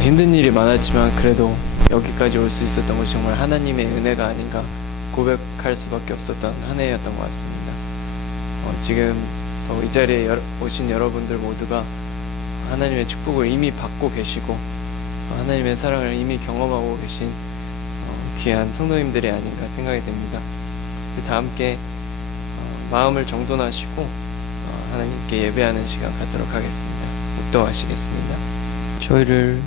힘든 일이 많았지만 그래도 여기까지 올 수 있었던 것이 정말 하나님의 은혜가 아닌가 고백할 수밖에 없었던 한 해였던 것 같습니다. 지금 이 자리에 오신 여러분들 모두가 하나님의 축복을 이미 받고 계시고 하나님의 사랑을 이미 경험하고 계신 귀한 성도님들이 아닌가 생각이 됩니다. 다 함께 마음을 정돈하시고 하나님께 예배하는 시간 갖도록 하겠습니다. 묵도하시겠습니다. 저희를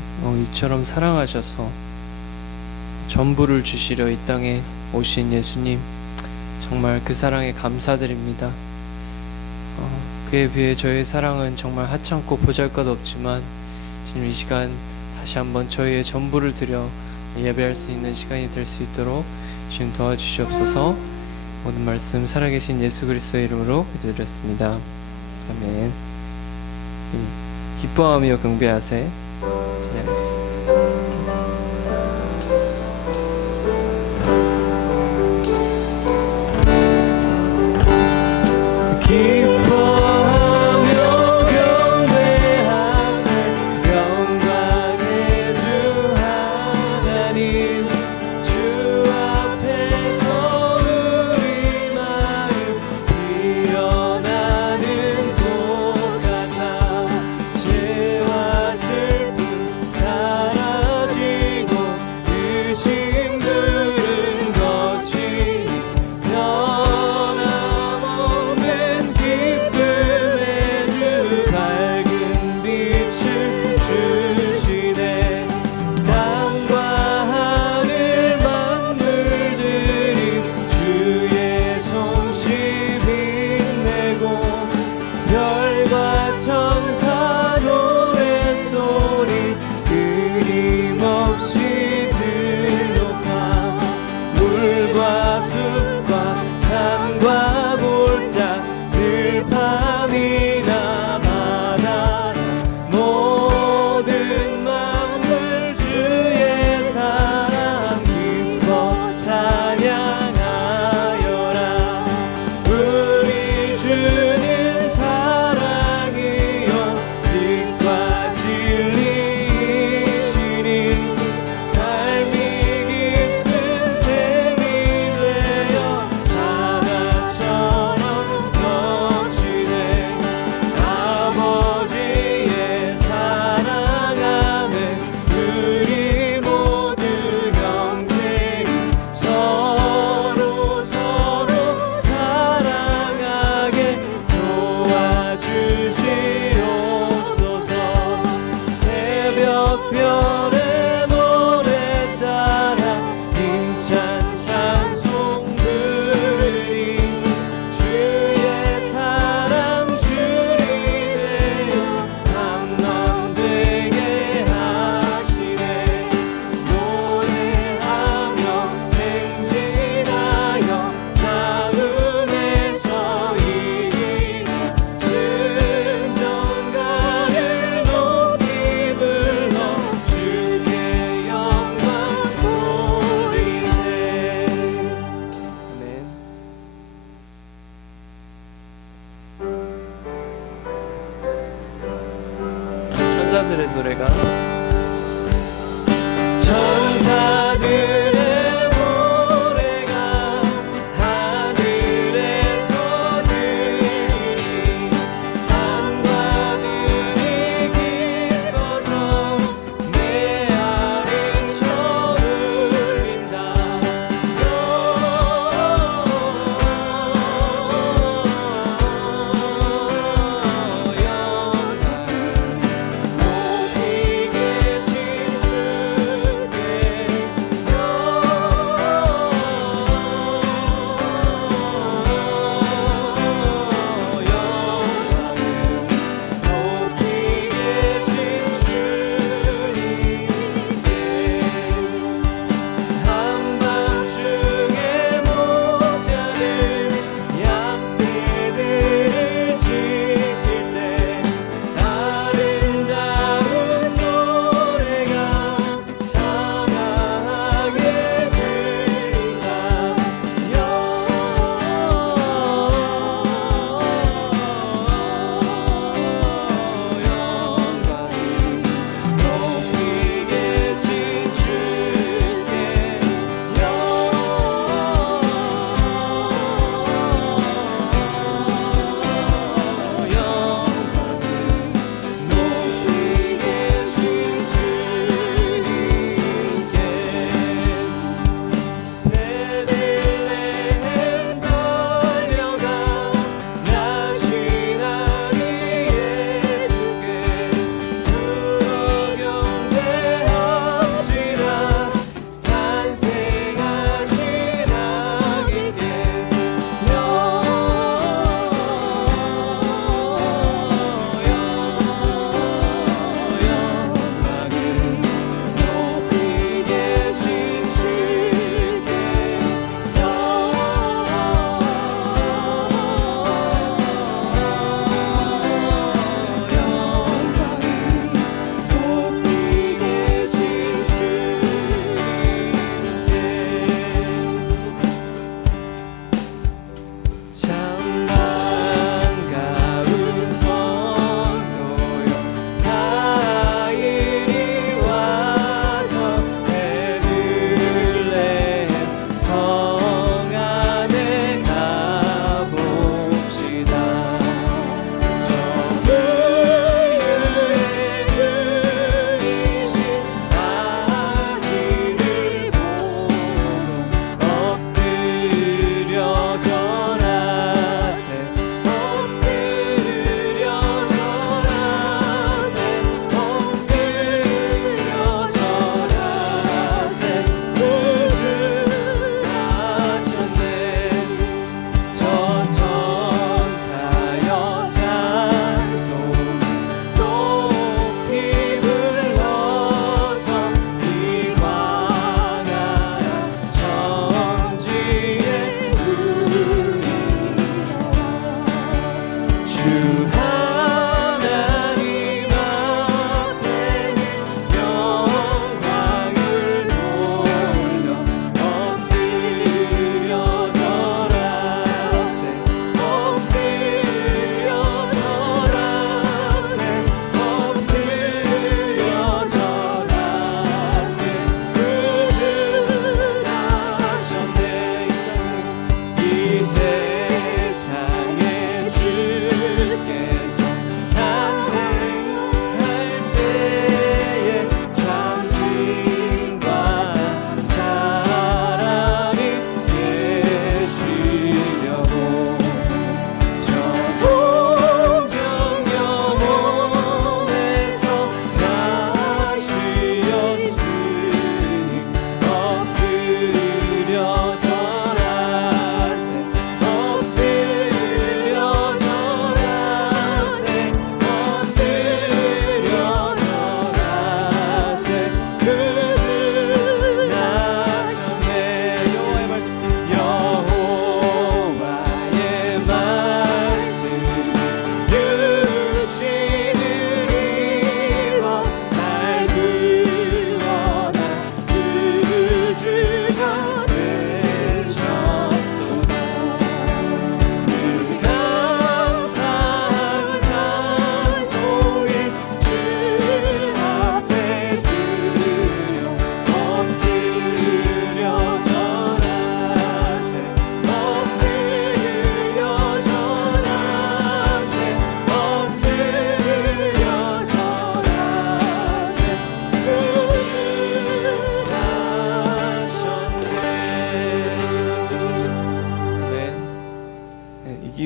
이처럼 사랑하셔서 전부를 주시려 이 땅에 오신 예수님, 정말 그 사랑에 감사드립니다. 그에 비해 저희의 사랑은 정말 하찮고 보잘것없지만 지금 이 시간 다시 한번 저희의 전부를 드려 예배할 수 있는 시간이 될 수 있도록 지금 도와주시옵소서. 모든 말씀 살아계신 예수 그리스도의 이름으로 기도드렸습니다. 아멘. 기뻐하며 경배하세. 찬양해주세요.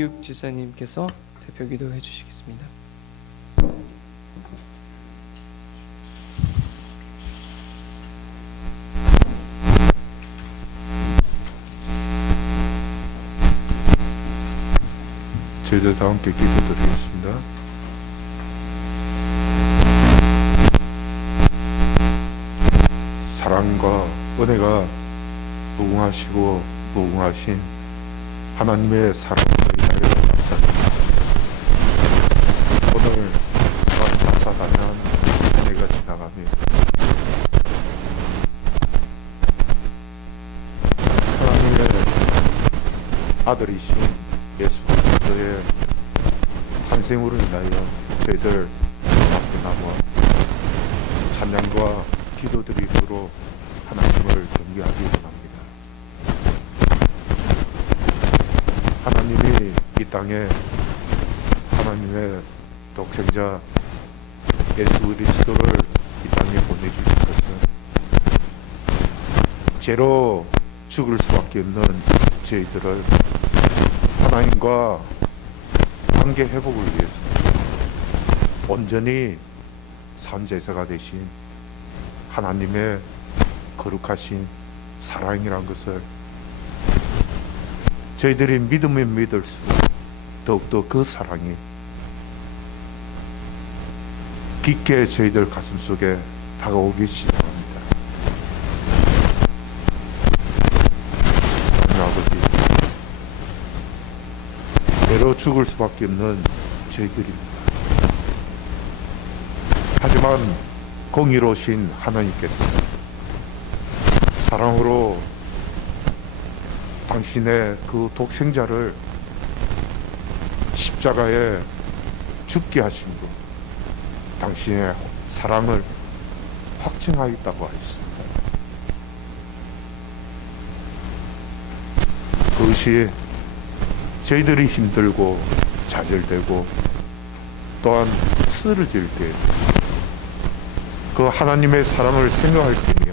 이주육 지사님께서 대표 기도해 주시겠습니다. 저희들 다 함께 기도드리겠습니다. 사랑과 은혜가 무궁하시고 무궁하신 하나님의 사랑으로 인하여 감사드립니다. 오늘 감사하면 은혜가 지나가며 하나님의 아들이신 예수 그리스도의 탄생으로 인하여 저희들 앞에 나와 찬양과 기도드림으로 하나님을 경배하기 원합니다. 하나님이 이 땅에 하나님의 독생자 예수 그리스도를 이 땅에 보내주신 것은 죄로 죽을 수밖에 없는 저희들을 하나님과 관계 회복을 위해서 온전히 산제사가 되신 하나님의 거룩하신 사랑이란 것을 저희들이 믿으면 믿을수록 더욱더 그 사랑이 깊게 저희들 가슴 속에 다가오기 시작합니다. 하나님 아버지, 죄로 죽을 수밖에 없는 저희들입니다. 하지만 공의로우신 하나님께서 사랑으로 당신의 그 독생자를 십자가에 죽게 하신 것, 당신의 사랑을 확증하겠다고 하였습니다. 그것이 저희들이 힘들고 좌절되고 또한 쓰러질 때 그 하나님의 사랑을 생각할 때며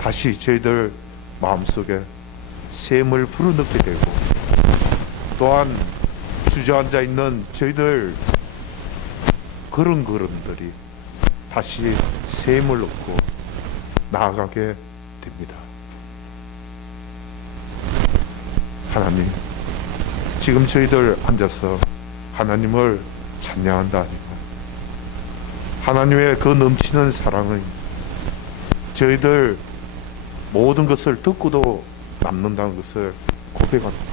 다시 저희들 마음속에 샘을 불어넣게 되고 또한 주저앉아 있는 저희들 그런 걸음들이 다시 샘을 넣고 나아가게 됩니다. 하나님, 지금 저희들 앉아서 하나님을 찬양한다 하니까 하나님의 그 넘치는 사랑은 저희들 모든 것을 듣고도 남는다는 것을 고백합니다.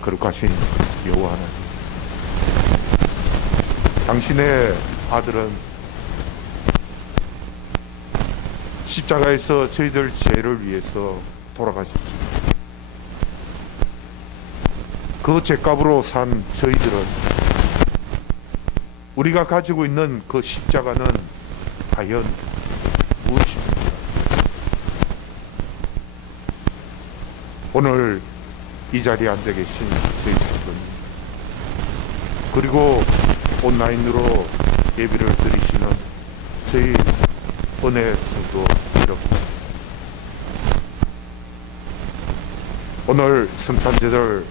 거룩하신 여호와 하나님, 당신의 아들은 십자가에서 저희들 죄를 위해서 돌아가셨지만 그 죄값으로 산 저희들은 우리가 가지고 있는 그 십자가는 과연 무엇입니까? 오늘 이 자리에 앉아 계신 저희 성도님, 그리고 온라인으로 예배를 드리시는 저희 은혜 성도 여러분, 오늘 성탄절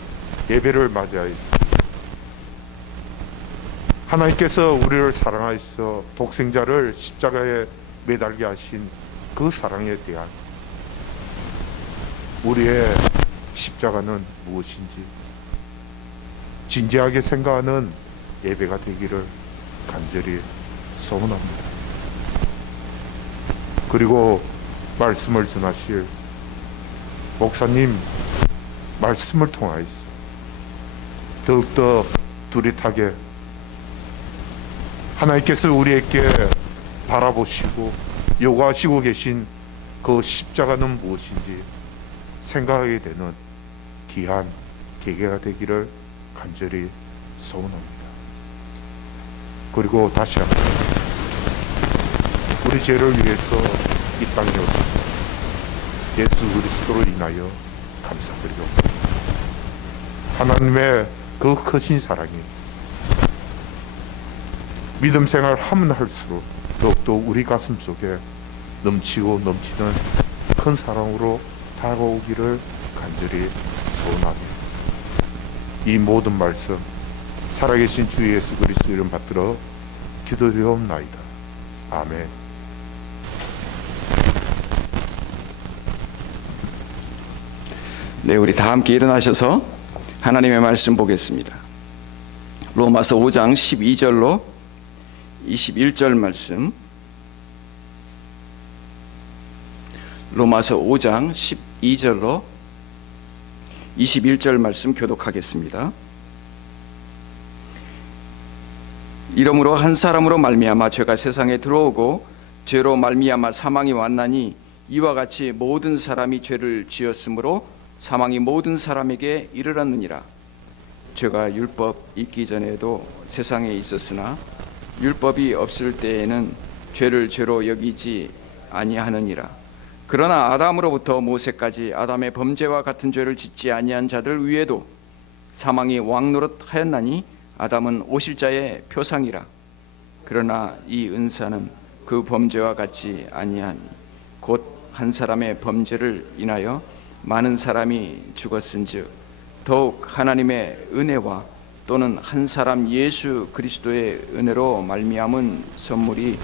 예배를 맞이하였습니다. 하나님께서 우리를 사랑하셔서 독생자를 십자가에 매달게 하신 그 사랑에 대한 우리의 십자가는 무엇인지 진지하게 생각하는 예배가 되기를 간절히 소원합니다. 그리고 말씀을 전하실 목사님 말씀을 통하여서 더욱더 뚜렷하게 하나님께서 우리에게 바라보시고 요구하시고 계신 그 십자가는 무엇인지 생각하게 되는 귀한 계기가 되기를 간절히 소원합니다. 그리고 다시 한번 우리 죄를 위해서 이 땅에 오신 예수 그리스도로 인하여 감사드리고 하나님의 그 크신 사랑이 믿음 생활 하면 할수록 더욱더 우리 가슴 속에 넘치고 넘치는 큰 사랑으로 다가오기를 간절히 소원하며 이 모든 말씀 살아계신 주 예수 그리스도 이름 받들어 기도드리옵나이다. 아멘. 네, 우리 다 함께 일어나셔서 하나님의 말씀 보겠습니다. 로마서 5장 12절로 21절 말씀, 로마서 5장 12절로 21절 말씀 교독하겠습니다. 이러므로 한 사람으로 말미암아 죄가 세상에 들어오고 죄로 말미암아 사망이 왔나니 이와 같이 모든 사람이 죄를 지었으므로 사망이 모든 사람에게 이르렀느니라. 죄가 율법 있기 전에도 세상에 있었으나 율법이 없을 때에는 죄를 죄로 여기지 아니하느니라. 그러나 아담으로부터 모세까지 아담의 범죄와 같은 죄를 짓지 아니한 자들 위에도 사망이 왕노릇하였나니 아담은 오실자의 표상이라. 그러나 이 은사는 그 범죄와 같지 아니하니 곧 한 사람의 범죄를 인하여 많은 사람이 죽었은즉 더욱 하나님의 은혜와 또는 한 사람 예수 그리스도의 은혜로 말미암은 선물이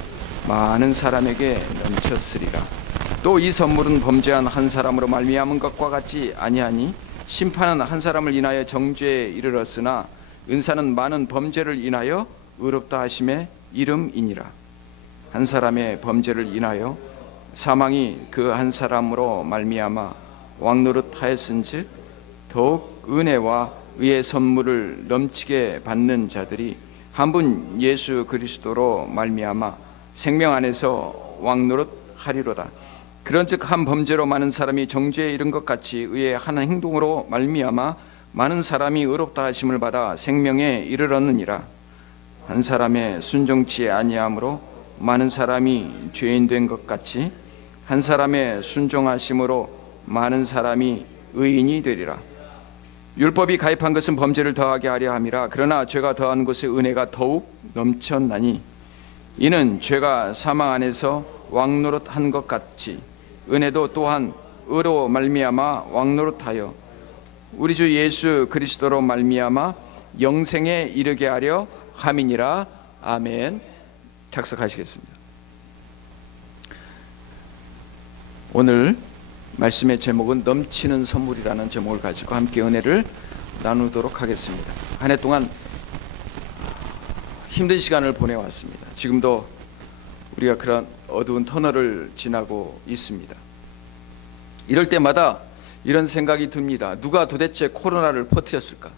많은 사람에게 넘쳤으리라. 또 이 선물은 범죄한 한 사람으로 말미암은 것과 같지 아니하니 심판은 한 사람을 인하여 정죄에 이르렀으나 은사는 많은 범죄를 인하여 의롭다 하심의 이름이니라. 한 사람의 범죄를 인하여 사망이 그 한 사람으로 말미암아 왕노릇하였은즉 더욱 은혜와 의의 선물을 넘치게 받는 자들이 한 분 예수 그리스도로 말미암아 생명 안에서 왕노릇하리로다. 그런즉 한 범죄로 많은 사람이 정죄에 이른 것 같이 의의 한 행동으로 말미암아 많은 사람이 의롭다 하심을 받아 생명에 이르렀느니라. 한 사람의 순종치 아니함으로 많은 사람이 죄인 된 것 같이 한 사람의 순종하심으로 많은 사람이 의인이 되리라. 율법이 가입한 것은 범죄를 더하게 하려 함이라. 그러나 죄가 더한 곳에 은혜가 더욱 넘쳤나니 이는 죄가 사망 안에서 왕노릇한 것 같이 은혜도 또한 의로 말미암아 왕노릇하여 우리 주 예수 그리스도로 말미암아 영생에 이르게 하려 함이니라. 아멘. 작석하시겠습니다. 오늘 말씀의 제목은 넘치는 선물이라는 제목을 가지고 함께 은혜를 나누도록 하겠습니다. 한 해 동안 힘든 시간을 보내왔습니다. 지금도 우리가 그런 어두운 터널을 지나고 있습니다. 이럴 때마다 이런 생각이 듭니다. 누가 도대체 코로나를 퍼뜨렸을까?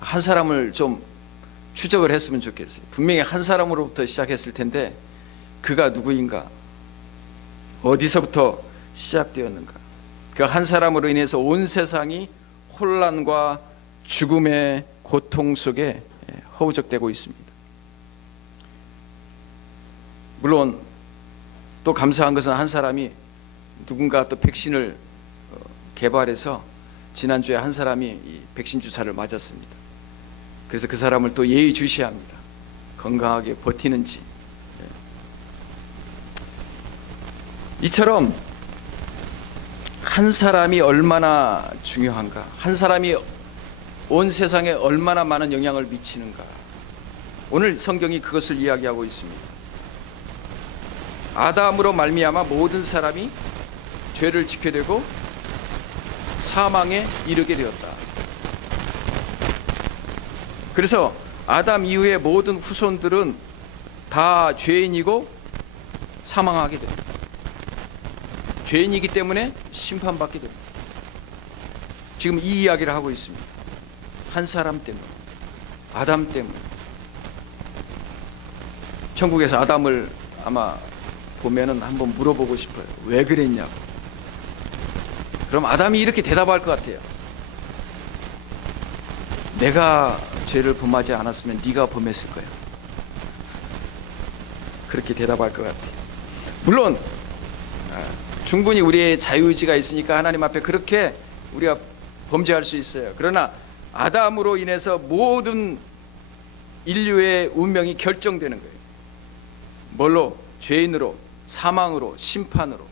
한 사람을 좀 추적을 했으면 좋겠어요. 분명히 한 사람으로부터 시작했을 텐데 그가 누구인가? 어디서부터 시작되었는가? 그 한 사람으로 인해서 온 세상이 혼란과 죽음의 고통 속에 허우적대고 있습니다. 물론 또 감사한 것은 한 사람이 누군가 또 백신을 개발해서 지난주에 한 사람이 이 백신 주사를 맞았습니다. 그래서 그 사람을 또 예의주시합니다. 건강하게 버티는지. 이처럼 한 사람이 얼마나 중요한가, 한 사람이 온 세상에 얼마나 많은 영향을 미치는가, 오늘 성경이 그것을 이야기하고 있습니다. 아담으로 말미암아 모든 사람이 죄를 짓게 되고 사망에 이르게 되었다. 그래서 아담 이후의 모든 후손들은 다 죄인이고 사망하게 됩니다. 죄인이기 때문에 심판받게 됩니다. 지금 이 이야기를 하고 있습니다. 한 사람 때문에, 아담 때문에. 천국에서 아담을 아마 보면은 한번 물어보고 싶어요. 왜 그랬냐고. 그럼 아담이 이렇게 대답할 것 같아요. 내가 죄를 범하지 않았으면 네가 범했을 거야. 그렇게 대답할 것 같아요. 물론 충분히 우리의 자유의지가 있으니까 하나님 앞에 그렇게 우리가 범죄할 수 있어요. 그러나 아담으로 인해서 모든 인류의 운명이 결정되는 거예요. 뭘로? 죄인으로, 사망으로, 심판으로.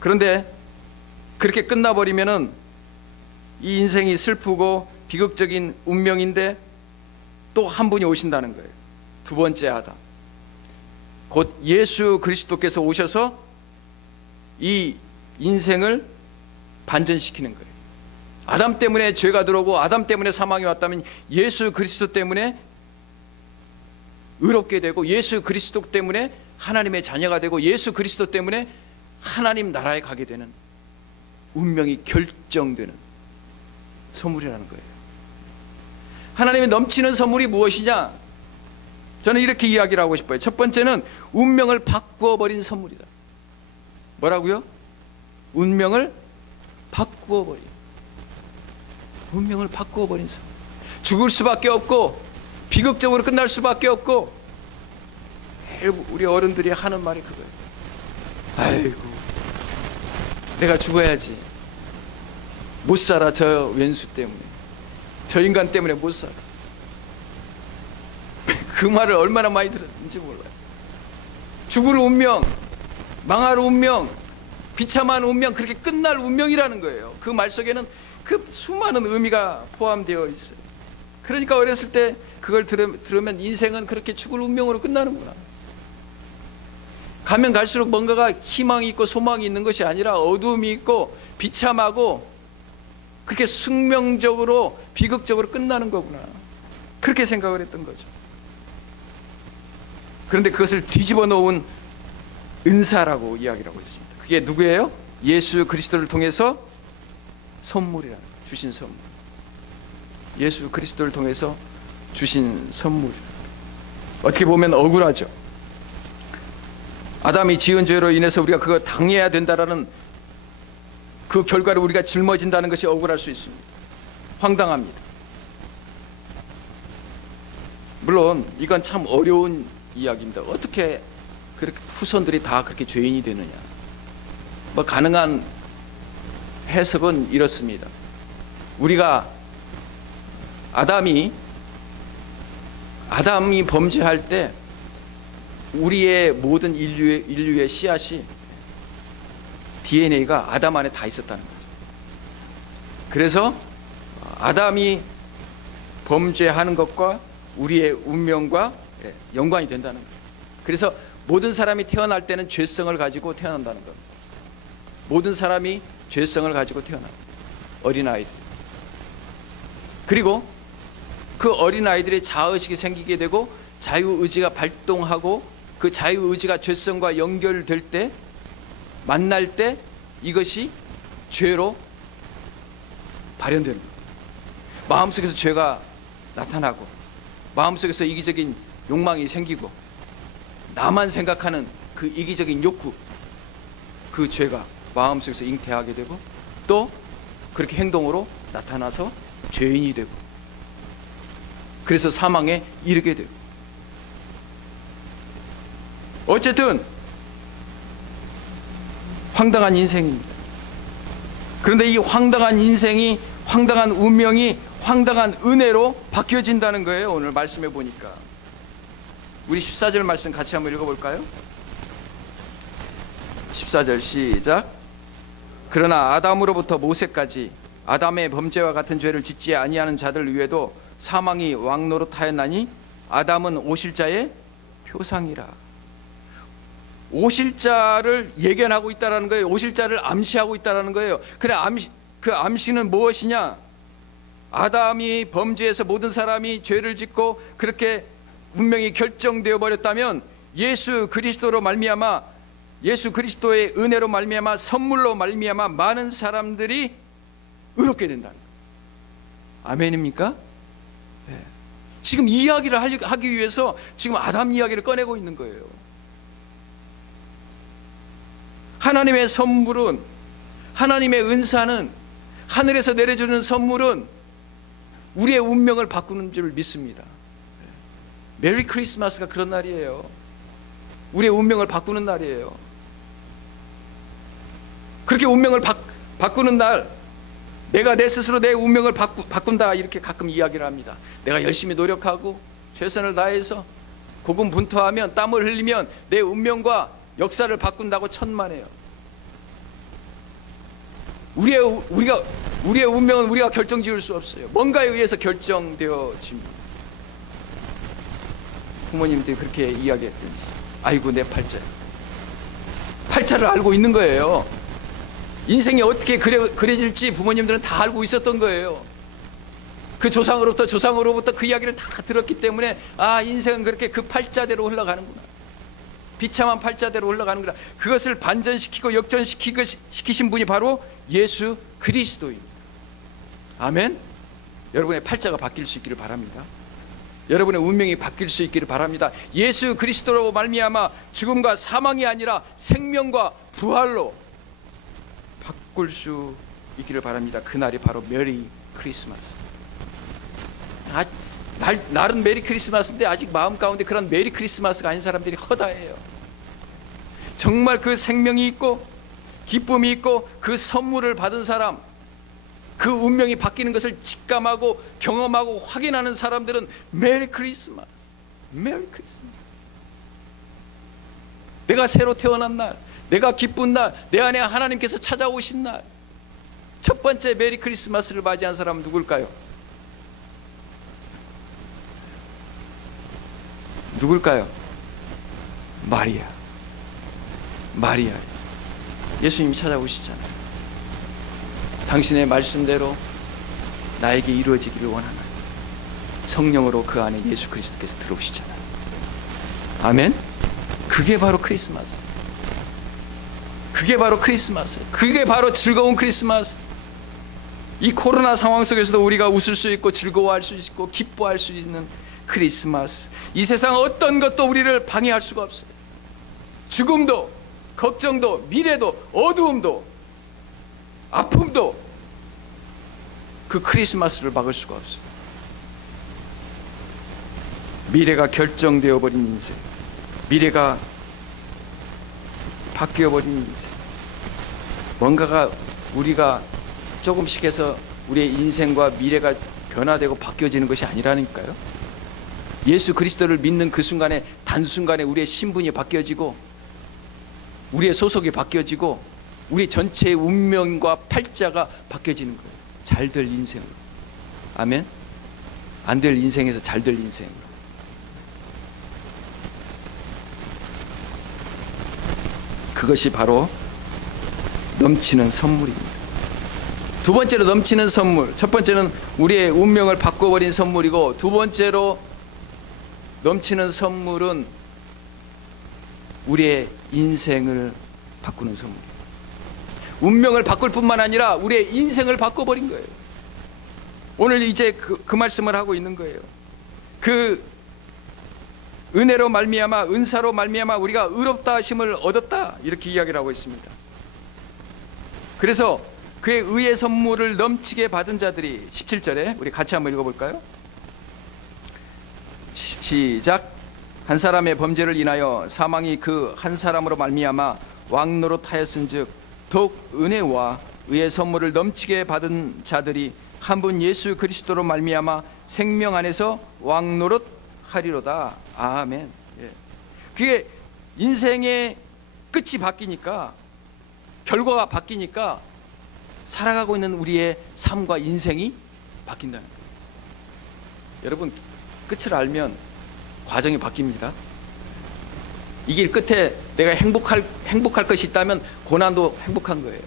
그런데 그렇게 끝나버리면은 이 인생이 슬프고 비극적인 운명인데 또 한 분이 오신다는 거예요. 두 번째 아담, 곧 예수 그리스도께서 오셔서 이 인생을 반전시키는 거예요. 아담 때문에 죄가 들어오고 아담 때문에 사망이 왔다면 예수 그리스도 때문에 의롭게 되고, 예수 그리스도 때문에 하나님의 자녀가 되고, 예수 그리스도 때문에 하나님 나라에 가게 되는, 운명이 결정되는 선물이라는 거예요. 하나님의 넘치는 선물이 무엇이냐? 저는 이렇게 이야기를 하고 싶어요. 첫 번째는 운명을 바꾸어버린 선물이다. 뭐라고요? 운명을 바꾸어버린, 운명을 바꾸어버린 선물. 죽을 수밖에 없고 비극적으로 끝날 수밖에 없고, 매일 우리 어른들이 하는 말이 그거예요. 아이고, 내가 죽어야지. 못 살아, 저 왼수 때문에, 저 인간 때문에 못 살아. 그 말을 얼마나 많이 들었는지 몰라요. 죽을 운명, 망할 운명, 비참한 운명, 그렇게 끝날 운명이라는 거예요. 그 말 속에는 그 수많은 의미가 포함되어 있어요. 그러니까 어렸을 때 그걸 들으면 인생은 그렇게 죽을 운명으로 끝나는구나. 가면 갈수록 뭔가가 희망이 있고 소망이 있는 것이 아니라 어두움이 있고 비참하고 그렇게 숙명적으로 비극적으로 끝나는 거구나. 그렇게 생각을 했던 거죠. 그런데 그것을 뒤집어 놓은 은사라고 이야기를 하고 있습니다. 그게 누구예요? 예수 그리스도를 통해서 선물이라는 거예요. 주신 선물. 예수 그리스도를 통해서 주신 선물. 어떻게 보면 억울하죠. 아담이 지은 죄로 인해서 우리가 그거 당해야 된다라는 그 결과를 우리가 짊어진다는 것이 억울할 수 있습니다. 황당합니다. 물론 이건 참 어려운 이야기입니다. 어떻게 그렇게 후손들이 다 그렇게 죄인이 되느냐. 뭐 가능한 해석은 이렇습니다. 우리가 아담이 범죄할 때 우리의 모든 인류의 씨앗이, DNA가 아담 안에 다 있었다는 거죠. 그래서 아담이 범죄하는 것과 우리의 운명과 연관이 된다는 거예요. 그래서 모든 사람이 태어날 때는 죄성을 가지고 태어난다는 겁니다. 모든 사람이 죄성을 가지고 태어납니다. 어린아이들. 그리고 그 어린아이들의 자의식이 생기게 되고 자유의지가 발동하고, 그 자유의지가 죄성과 연결될 때, 만날 때 이것이 죄로 발현되는 거예요. 마음속에서 죄가 나타나고, 마음속에서 이기적인 욕망이 생기고, 나만 생각하는 그 이기적인 욕구, 그 죄가 마음속에서 잉태하게 되고, 또 그렇게 행동으로 나타나서 죄인이 되고, 그래서 사망에 이르게 되고. 어쨌든 황당한 인생입니다. 그런데 이 황당한 인생이, 황당한 운명이 황당한 은혜로 바뀌어진다는 거예요. 오늘 말씀해 보니까. 우리 14절 말씀 같이 한번 읽어볼까요? 14절 시작. 그러나 아담으로부터 모세까지 아담의 범죄와 같은 죄를 짓지 아니하는 자들 위에도 사망이 왕노릇하였나니 아담은 오실 자의 표상이라. 오실 자를 예견하고 있다는 거예요. 오실 자를 암시하고 있다는 거예요. 그래, 그 암시는 무엇이냐? 아담이 범죄해서 모든 사람이 죄를 짓고 그렇게 운명이 결정되어 버렸다면 예수 그리스도로 말미암아, 예수 그리스도의 은혜로 말미암아, 선물로 말미암아 많은 사람들이 의롭게 된다는 거예요. 아멘입니까? 네. 지금 이 이야기를 하기 위해서 지금 아담 이야기를 꺼내고 있는 거예요. 하나님의 선물은, 하나님의 은사는, 하늘에서 내려주는 선물은 우리의 운명을 바꾸는 줄 믿습니다. 메리 크리스마스가 그런 날이에요. 우리의 운명을 바꾸는 날이에요. 그렇게 운명을 바꾸는 날, 내가 내 스스로 내 운명을 바꾼다, 이렇게 가끔 이야기를 합니다. 내가 열심히 노력하고 최선을 다해서 고군분투하면, 땀을 흘리면 내 운명과 역사를 바꾼다고 천만해요. 우리의 운명은 우리가 결정지을 수 없어요. 뭔가에 의해서 결정되어집니다. 부모님들이 그렇게 이야기했더니 아이고 내 팔자야. 팔자를 알고 있는 거예요. 인생이 어떻게 그려질지 부모님들은 다 알고 있었던 거예요. 그 조상으로부터 그 이야기를 다 들었기 때문에 아, 인생은 그렇게 그 팔자대로 흘러가는구나. 비참한 팔자대로 흘러가는구나. 그것을 반전시키고 역전시키신 분이 바로 예수 그리스도입니다. 아멘. 여러분의 팔자가 바뀔 수 있기를 바랍니다. 여러분의 운명이 바뀔 수 있기를 바랍니다. 예수 그리스도로 말미암아 죽음과 사망이 아니라 생명과 부활로 바꿀 수 있기를 바랍니다. 그날이 바로 메리 크리스마스. 날은 메리 크리스마스인데 아직 마음 가운데 그런 메리 크리스마스가 아닌 사람들이 허다해요. 정말 그 생명이 있고 기쁨이 있고 그 선물을 받은 사람, 그 운명이 바뀌는 것을 직감하고 경험하고 확인하는 사람들은 메리 크리스마스, 메리 크리스마스. 내가 새로 태어난 날, 내가 기쁜 날, 내 안에 하나님께서 찾아오신 날, 첫 번째 메리 크리스마스를 맞이한 사람은 누굴까요? 마리아. 예수님이 찾아오시잖아요. 당신의 말씀대로 나에게 이루어지기를 원하나요? 성령으로 그 안에 예수 그리스도께서 들어오시잖아요. 아멘. 그게 바로 크리스마스. 그게 바로 크리스마스. 그게 바로 즐거운 크리스마스. 이 코로나 상황 속에서도 우리가 웃을 수 있고 즐거워할 수 있고 기뻐할 수 있는 크리스마스. 이 세상 어떤 것도 우리를 방해할 수가 없어요. 죽음도, 걱정도, 미래도, 어두움도, 아픔도 그 크리스마스를 막을 수가 없어요. 미래가 결정되어 버린 인생, 미래가 바뀌어 버린 인생, 뭔가가 우리가 조금씩 해서 우리의 인생과 미래가 변화되고 바뀌어지는 것이 아니라니까요. 예수 그리스도를 믿는 그 순간에, 단순간에 우리의 신분이 바뀌어지고 우리의 소속이 바뀌어지고 우리 전체의 운명과 팔자가 바뀌어지는 거예요. 잘 될 인생으로. 아멘. 안 될 인생에서 잘 될 인생으로. 그것이 바로 넘치는 선물입니다. 두 번째로 넘치는 선물. 첫 번째는 우리의 운명을 바꿔버린 선물이고, 두 번째로 넘치는 선물은 우리의 인생을 바꾸는 선물이에요. 운명을 바꿀 뿐만 아니라 우리의 인생을 바꿔버린 거예요. 오늘 이제 그 말씀을 하고 있는 거예요. 그 은혜로 말미암아, 은사로 말미암아 우리가 의롭다 하심을 얻었다, 이렇게 이야기를 하고 있습니다. 그래서 그의 의의 선물을 넘치게 받은 자들이, 17절에 우리 같이 한번 읽어볼까요? 시작. 한 사람의 범죄를 인하여 사망이 그 한 사람으로 말미암아 왕노릇하였은즉 더욱 은혜와 의의 선물을 넘치게 받은 자들이 한 분 예수 그리스도로 말미암아 생명 안에서 왕노릇하리로다. 아멘. 예. 그게 인생의 끝이 바뀌니까, 결과가 바뀌니까 살아가고 있는 우리의 삶과 인생이 바뀐다는 거예요. 여러분, 끝을 알면 과정이 바뀝니다. 이 길 끝에 내가 행복할 것이 있다면 고난도 행복한 거예요.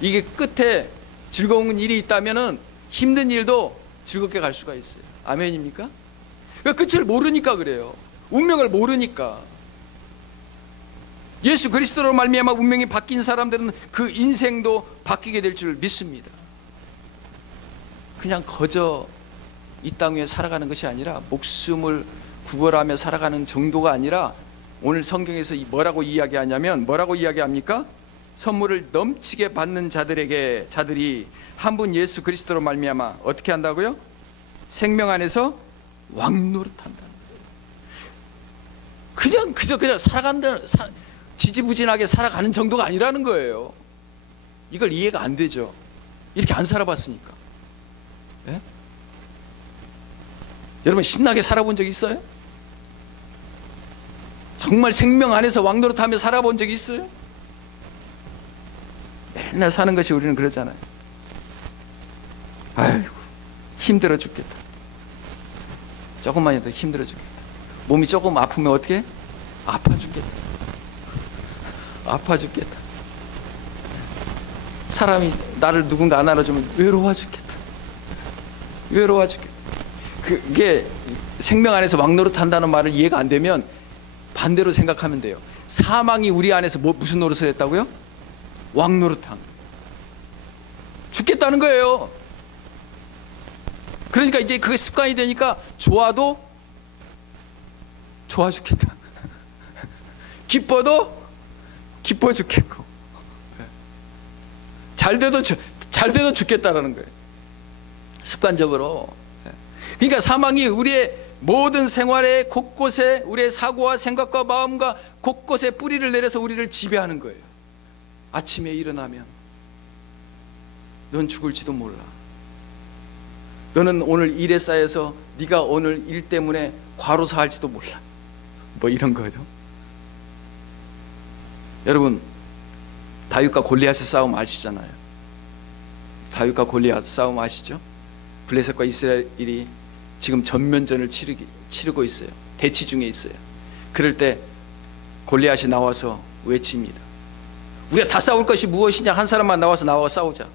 이게 끝에 즐거운 일이 있다면 힘든 일도 즐겁게 갈 수가 있어요. 아멘입니까? 그러니까 끝을 모르니까 그래요. 운명을 모르니까. 예수 그리스도로 말미암아 운명이 바뀐 사람들은 그 인생도 바뀌게 될 줄 믿습니다. 그냥 거저 이 땅 위에 살아가는 것이 아니라, 목숨을 구걸하며 살아가는 정도가 아니라, 오늘 성경에서 뭐라고 이야기하냐면, 뭐라고 이야기합니까? 선물을 넘치게 받는 자들이 한 분 예수 그리스도로 말미암아 어떻게 한다고요? 생명 안에서 왕노릇한다. 그냥 살아간다는, 지지부진하게 살아가는 정도가 아니라는 거예요. 이걸 이해가 안 되죠. 이렇게 안 살아봤으니까. 예? 여러분, 신나게 살아본 적 있어요? 정말 생명 안에서 왕노릇하며 살아본 적이 있어요? 맨날 사는 것이 우리는 그러잖아요. 아이고 힘들어 죽겠다. 조금만이라도 힘들어 죽겠다. 몸이 조금 아프면 어떻게 해? 아파 죽겠다. 아파 죽겠다. 사람이 나를 누군가 안 알아주면 외로워 죽겠다. 외로워 죽겠다. 그게 생명 안에서 왕노릇한다는 말을 이해가 안 되면 반대로 생각하면 돼요. 사망이 우리 안에서 무슨 노릇을 했다고요? 왕노릇한. 죽겠다는 거예요. 그러니까 이제 그게 습관이 되니까 좋아도 좋아 죽겠다. 기뻐도 기뻐 죽겠고, 잘 돼도 죽겠다라는 거예요. 습관적으로. 그러니까 사망이 우리의 모든 생활의 곳곳에 우리의 사고와 생각과 마음과 곳곳에 뿌리를 내려서 우리를 지배하는 거예요. 아침에 일어나면 넌 죽을지도 몰라. 너는 오늘 일에 쌓여서 네가 오늘 일 때문에 과로사할지도 몰라. 뭐 이런 거예요. 여러분, 다윗과 골리앗의 싸움 아시잖아요. 다윗과 골리앗 싸움 아시죠? 블레셋과 이스라엘이 지금 전면전을 치르고 있어요. 대치 중에 있어요. 그럴 때 골리앗이 나와서 외칩니다. 우리가 다 싸울 것이 무엇이냐? 한 사람만 나와 싸우자.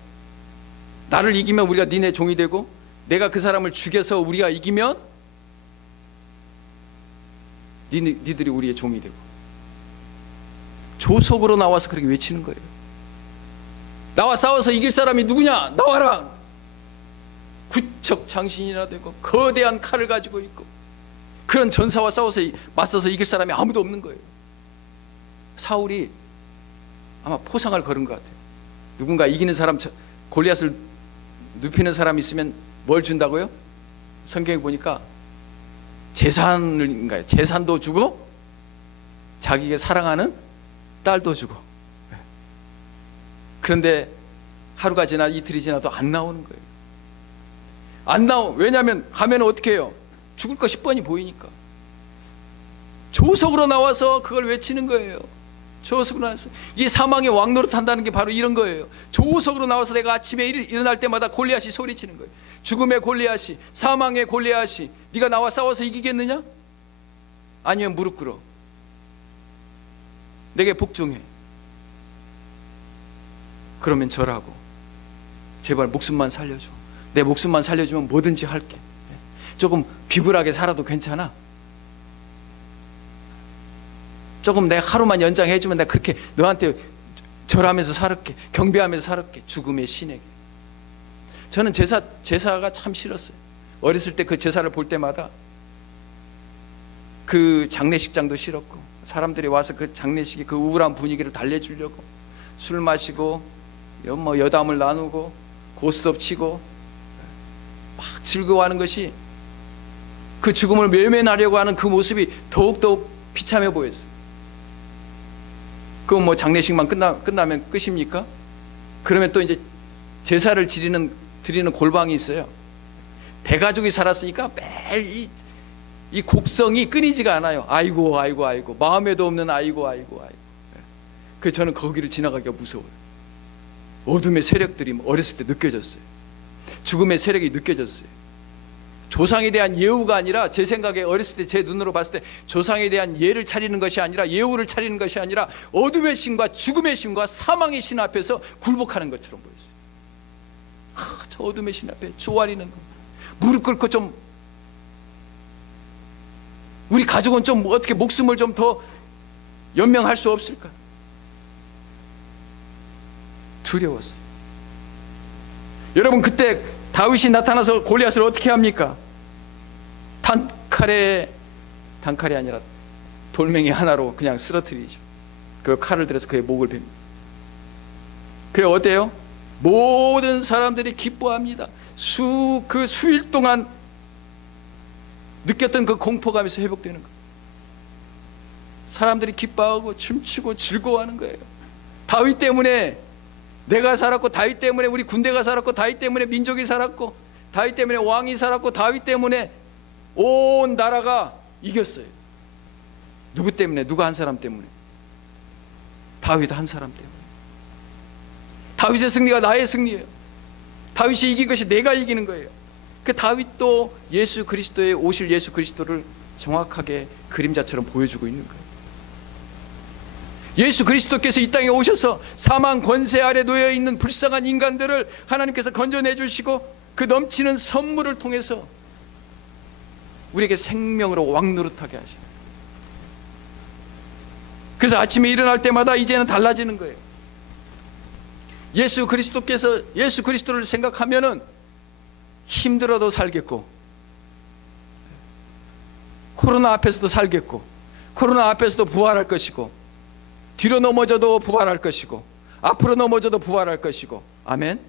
나를 이기면 우리가 니네 종이 되고, 내가 그 사람을 죽여서 우리가 이기면 니들이 우리의 종이 되고. 조속으로 나와서 그렇게 외치는 거예요. 나와 싸워서 이길 사람이 누구냐? 나와라. 구척 장신이나 되고 거대한 칼을 가지고 있고 그런 전사와 싸워서 맞서서 이길 사람이 아무도 없는 거예요. 사울이 아마 포상을 걸은 것 같아요. 누군가 이기는 사람, 골리앗을 눕히는 사람이 있으면 뭘 준다고요? 성경에 보니까 재산도 주고 자기가 사랑하는 딸도 주고. 그런데 하루가 지나 이틀이 지나도 안 나오는 거예요. 왜냐하면 가면 어떻게 해요? 죽을 것이 뻔히 보이니까. 조속으로 나와서 그걸 외치는 거예요. 조속으로 나와서. 이 사망의 왕노릇 한다는 게 바로 이런 거예요. 조속으로 나와서 내가 아침에 일어날 때마다 골리앗이 소리치는 거예요. 죽음의 골리앗이, 사망의 골리앗이, 네가 나와 싸워서 이기겠느냐? 아니면 무릎 꿇어. 내게 복종해. 그러면 절하고 제발 목숨만 살려줘. 내 목숨만 살려주면 뭐든지 할게. 조금 비굴하게 살아도 괜찮아. 조금 내가 하루만 연장해주면 내가 그렇게 너한테 절하면서 살을게. 경배하면서 살을게. 죽음의 신에게. 저는 제사가 참 싫었어요. 어렸을 때 그 제사를 볼 때마다 그 장례식장도 싫었고, 사람들이 와서 그 장례식의 그 우울한 분위기를 달래주려고 술 마시고 뭐 여담을 나누고 고스톱 치고 막 즐거워하는 것이, 그 죽음을 외면하려고 하는 그 모습이 더욱더욱 비참해 보였어요. 그건 뭐 장례식만 끝나면 끝입니까? 그러면 또 이제 제사를 드리는 골방이 있어요. 대가족이 살았으니까 매일 이 곡성이 끊이지가 않아요. 아이고 아이고 아이고, 마음에도 없는 아이고 아이고 아이고. 그래서 저는 거기를 지나가기가 무서워요. 어둠의 세력들이 어렸을 때 느껴졌어요. 죽음의 세력이 느껴졌어요. 조상에 대한 예우가 아니라, 제 생각에 어렸을 때 제 눈으로 봤을 때 조상에 대한 예를 차리는 것이 아니라, 예우를 차리는 것이 아니라 어둠의 신과 죽음의 신과 사망의 신 앞에서 굴복하는 것처럼 보였어요. 저 어둠의 신 앞에 조아리는 거, 무릎 꿇고 좀, 우리 가족은 좀 어떻게 목숨을 좀 더 연명할 수 없을까? 두려웠어요. 여러분, 그때 다윗이 나타나서 골리앗을 어떻게 합니까? 단칼이 아니라 돌멩이 하나로 그냥 쓰러뜨리죠. 그 칼을 들여서 그의 목을 베입니다. 그래 어때요? 모든 사람들이 기뻐합니다. 그 수일 동안 느꼈던 그 공포감에서 회복되는 거예요. 사람들이 기뻐하고 춤추고 즐거워하는 거예요. 다윗 때문에 내가 살았고, 다윗 때문에 우리 군대가 살았고, 다윗 때문에 민족이 살았고, 다윗 때문에 왕이 살았고, 다윗 때문에 온 나라가 이겼어요. 누구 때문에? 누가 한 사람 때문에? 다윗 한 사람 때문에. 다윗의 승리가 나의 승리예요. 다윗이 이긴 것이 내가 이기는 거예요. 그 다윗도 예수 그리스도의 오실 예수 그리스도를 정확하게 그림자처럼 보여주고 있는 거예요. 예수 그리스도께서 이 땅에 오셔서 사망 권세 아래 놓여 있는 불쌍한 인간들을 하나님께서 건져내 주시고 그 넘치는 선물을 통해서 우리에게 생명으로 왕노릇하게 하시는 거예요. 그래서 아침에 일어날 때마다 이제는 달라지는 거예요. 예수 그리스도께서 예수 그리스도를 생각하면은 힘들어도 살겠고, 코로나 앞에서도 살겠고, 코로나 앞에서도 부활할 것이고, 뒤로 넘어져도 부활할 것이고, 앞으로 넘어져도 부활할 것이고, 아멘.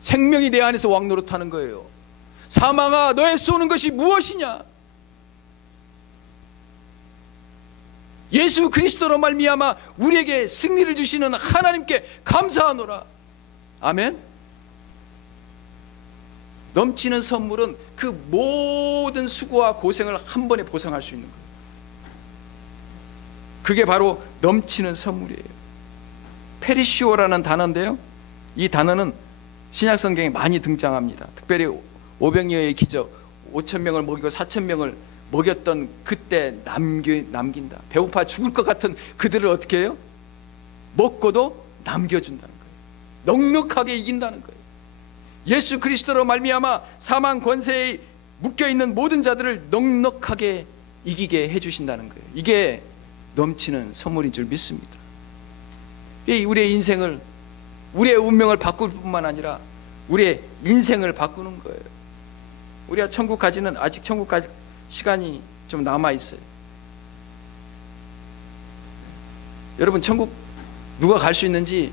생명이 내 안에서 왕노릇하는 거예요. 사망아, 너의 쏘는 것이 무엇이냐? 예수 그리스도로 말미암아 우리에게 승리를 주시는 하나님께 감사하노라. 아멘. 넘치는 선물은 그 모든 수고와 고생을 한 번에 보상할 수 있는 거예요. 그게 바로 넘치는 선물이에요. 페리시오라는 단어인데요, 이 단어는 신약 성경에 많이 등장합니다. 특별히 오병이어의 기적, 5,000명을 먹이고 4,000명을 먹였던 그때 남긴다. 배고파 죽을 것 같은 그들을 어떻게 해요? 먹고도 남겨준다는 거예요. 넉넉하게 이긴다는 거예요. 예수 그리스도로 말미암아 사망 권세에 묶여있는 모든 자들을 넉넉하게 이기게 해주신다는 거예요. 이게 넘치는 선물인 줄 믿습니다. 우리의 인생을, 우리의 운명을 바꿀 뿐만 아니라 우리의 인생을 바꾸는 거예요. 우리가 천국 가지는 아직 천국 갈 시간이 좀 남아 있어요. 여러분, 천국 누가 갈 수 있는지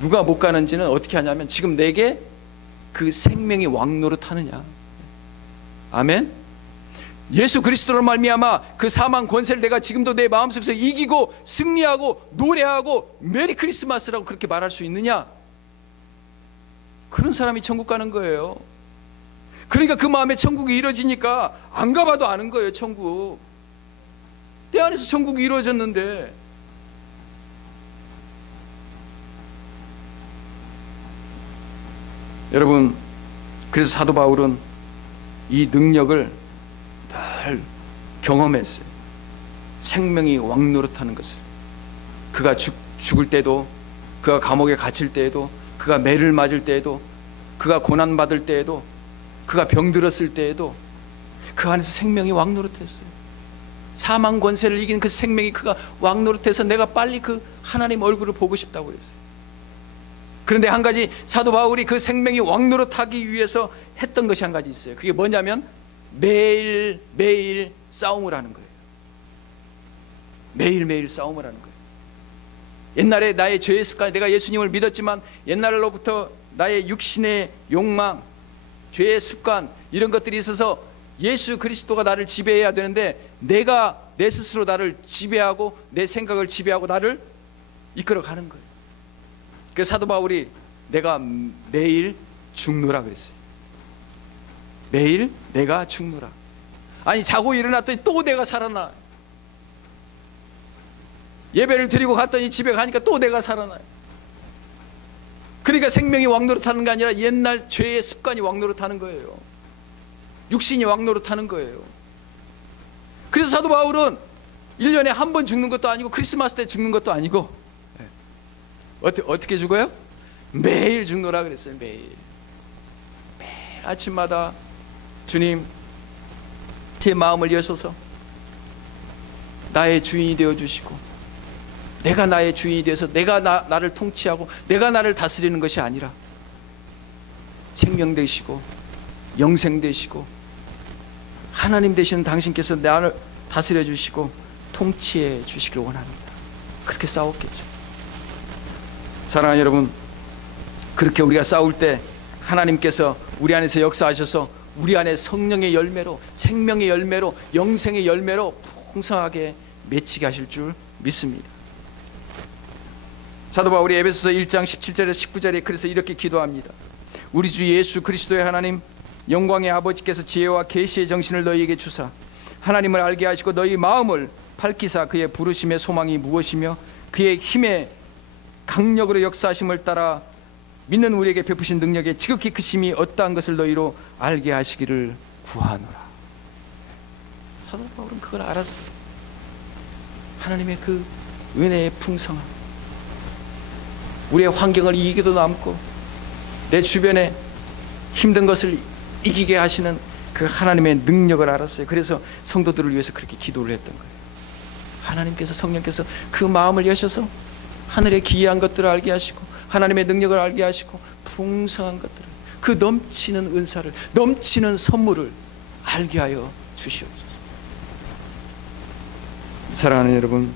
누가 못 가는지는 어떻게 하냐면 지금 내게 그 생명이 왕노릇하느냐. 아멘. 예수 그리스도로 말미암아 그 사망 권세를 내가 지금도 내 마음속에서 이기고 승리하고 노래하고 메리 크리스마스라고 그렇게 말할 수 있느냐? 그런 사람이 천국 가는 거예요. 그러니까 그 마음에 천국이 이루어지니까 안 가봐도 아는 거예요. 천국 내 안에서 천국이 이루어졌는데. 여러분, 그래서 사도 바울은 이 능력을 늘 경험했어요. 생명이 왕노릇하는 것을. 그가 죽을 때도, 그가 감옥에 갇힐 때에도, 그가 매를 맞을 때에도, 그가 고난받을 때에도, 그가 병들었을 때에도 그 안에서 생명이 왕노릇했어요. 사망 권세를 이긴 그 생명이 그가 왕노릇해서 내가 빨리 그 하나님 얼굴을 보고 싶다고 그랬어요. 그런데 한 가지 사도 바울이 그 생명이 왕노릇하기 위해서 했던 것이 한 가지 있어요. 그게 뭐냐면 매일매일 싸움을 하는 거예요. 매일매일 싸움을 하는 거예요. 옛날에 나의 죄의 습관, 내가 예수님을 믿었지만 옛날로부터 나의 육신의 욕망, 죄의 습관, 이런 것들이 있어서 예수 그리스도가 나를 지배해야 되는데 내가 내 스스로 나를 지배하고 내 생각을 지배하고 나를 이끌어가는 거예요. 그래서 사도 바울이 내가 매일 죽노라 그랬어요. 매일 내가 죽노라. 아니, 자고 일어났더니 또 내가 살아나. 예배를 드리고 갔더니 집에 가니까 또 내가 살아나요. 그러니까 생명이 왕노릇하는 게 아니라 옛날 죄의 습관이 왕노릇하는 거예요. 육신이 왕노릇하는 거예요. 그래서 사도 바울은 1년에 한 번 죽는 것도 아니고 크리스마스 때 죽는 것도 아니고 어떻게 죽어요? 매일 죽노라 그랬어요. 매일 아침마다 주님, 제 마음을 여셔서 나의 주인이 되어주시고, 내가 나의 주인이 되어서 내가 나를 통치하고 내가 나를 다스리는 것이 아니라 생명 되시고 영생 되시고 하나님 되시는 당신께서 나를 다스려 주시고 통치해 주시기를 원합니다. 그렇게 싸웠겠죠. 사랑하는 여러분, 그렇게 우리가 싸울 때 하나님께서 우리 안에서 역사하셔서 우리 안에 성령의 열매로, 생명의 열매로, 영생의 열매로 풍성하게 맺히게 하실 줄 믿습니다. 사도 바울이 에베소서 1장 17절에 19절에 그래서 이렇게 기도합니다. 우리 주 예수 그리스도의 하나님, 영광의 아버지께서 지혜와 계시의 정신을 너희에게 주사 하나님을 알게 하시고 너희 마음을 밝히사 그의 부르심의 소망이 무엇이며 그의 힘의 강력으로 역사하심을 따라 믿는 우리에게 베푸신 능력의 지극히 크심이 어떠한 것을 너희로 알게 하시기를 구하노라. 사도 바울은 그걸 알았어요. 하나님의 그 은혜의 풍성함, 우리의 환경을 이기기도 남고 내 주변에 힘든 것을 이기게 하시는 그 하나님의 능력을 알았어요. 그래서 성도들을 위해서 그렇게 기도를 했던 거예요. 하나님께서, 성령께서 그 마음을 여셔서 하늘의 기이한 것들을 알게 하시고 하나님의 능력을 알게 하시고 풍성한 것들을, 그 넘치는 은사를, 넘치는 선물을 알게 하여 주시옵소서. 사랑하는 여러분,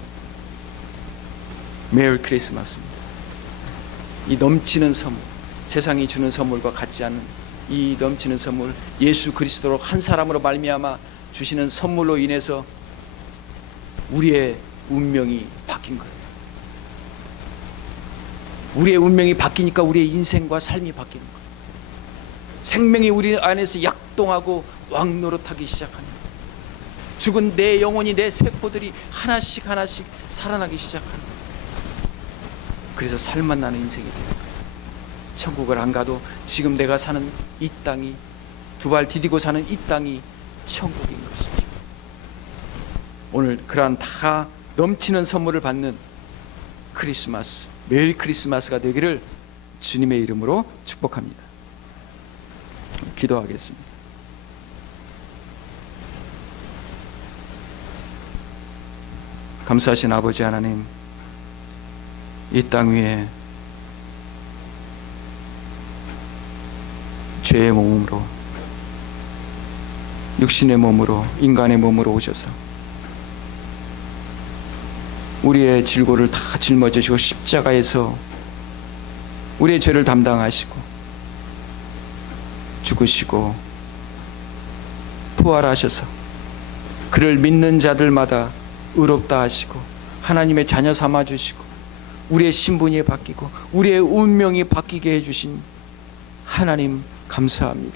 메리 크리스마스입니다. 이 넘치는 선물, 세상이 주는 선물과 같지 않은 이 넘치는 선물, 예수 그리스도로 한 사람으로 말미암아 주시는 선물로 인해서 우리의 운명이 바뀐 거예요. 우리의 운명이 바뀌니까 우리의 인생과 삶이 바뀌는 거예요. 생명이 우리 안에서 약동하고 왕노릇하기 시작합니다. 죽은 내 영혼이, 내 세포들이 하나씩 하나씩 살아나기 시작합니다. 그래서 살만 나는 인생이 되는 거예요. 천국을 안 가도 지금 내가 사는 이 땅이, 두 발 디디고 사는 이 땅이 천국인 것이죠. 오늘 그러한 다 넘치는 선물을 받는 크리스마스, 메리 크리스마스가 되기를 주님의 이름으로 축복합니다. 기도하겠습니다. 감사하신 아버지 하나님, 이 땅 위에 죄의 몸으로, 육신의 몸으로, 인간의 몸으로 오셔서 우리의 질고를 다 짊어지시고 십자가에서 우리의 죄를 담당하시고 죽으시고 부활하셔서 그를 믿는 자들마다 의롭다 하시고 하나님의 자녀 삼아 주시고 우리의 신분이 바뀌고 우리의 운명이 바뀌게 해주신 하나님 감사합니다.